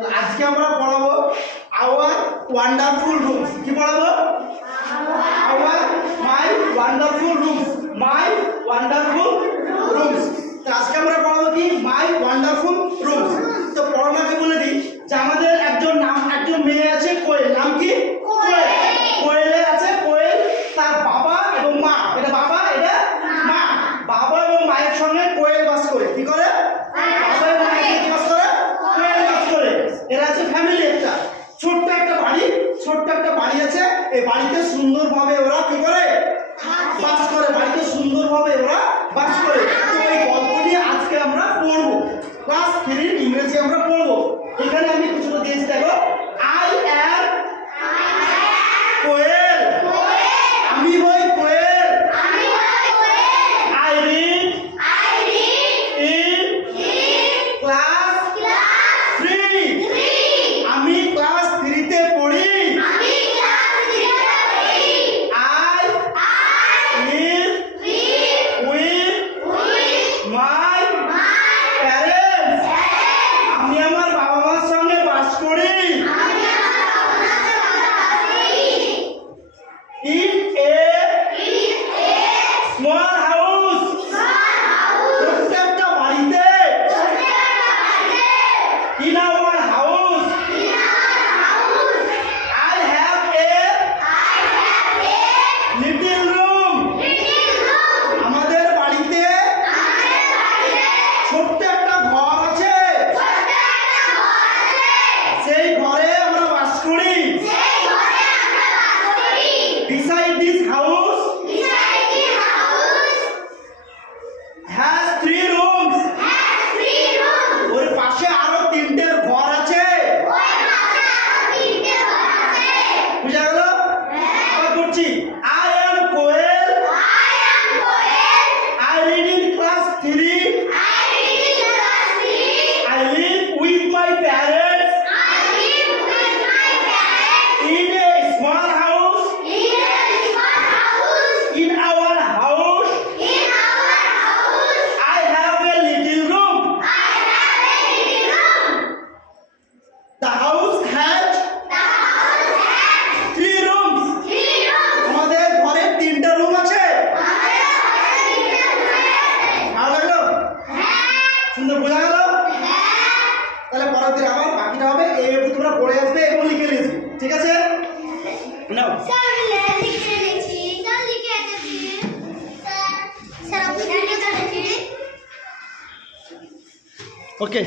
তাহলে আজকে আমরা পড়াবো আওয়ার ওয়ান্ডারফুল রুমস। কি পড়াবো? আওয়ার মাই ওয়ান্ডারফুল রুমস। মাই ওয়ান্ডারফুল রুমস। তো আজকে আমরা পড়াবো কি মাই ওয়ান্ডারফুল রুমস। তো পড়ানোকে বলে দিই যে আমাদের একজন মেয়ে আছে কোয়েল। নাম কি? কোয়েল। কোয়েলের আছে কোয়েল, তার বাবা এবং মা। এটা বাবা, এটা মা। বাবা এবং মায়ের সঙ্গে কোয়েল বাস করে। কি করে? বাবা এবং মায়ের সঙ্গে বাস করে, কোয়েল বাস করে। এরা আছে ফ্যামিলি। একটা ছোট্ট একটা বাড়ি আছে। এই বাড়িতে সুন্দরভাবে ওরা কি করে? বাস করে। বাড়িতে সুন্দরভাবে ওরা বাস করে। তো এই গল্পটি আজকে আমরা পড়বো। ক্লাস 3 ইংরেজি আমরা পড়বো। এখানে আমি কিছুটা দিয়েছি, দেখো। I am Koel. আমি হই Koel. I read in class 3। আমি ক্লাস 3 তে পড়ি। I live with my parents. আমি আমার বাবা মার সঙ্গে বাস করি। In a small house. ছোট্ট একটা বাড়িতে। In our house I have a little room. আমাদের বাড়িতে ছোট্ট একটা ঘর আছে। সেই ঘরে আমরা বাস করি। Beside this house has 3 rooms. ওর পাশে আরো 3টে ঘর আছে। বুঝা গেল? আবার করছি। I am Koel. I read in class 3. I live with my parents in a small house. In our house I have a little room. The house has 3 rooms. আমাদের ঘরে 3টা রুম আছে। ভালো লাগলো? সুন্দর বোঝা গেল? তাহলে পরের দিন আবার বাকিটা হবে। এই অবধি তোমরা পড়ে আসবে এবং লিখে নিয়ে আসবে। ঠিক আছে? নাও। ওকে।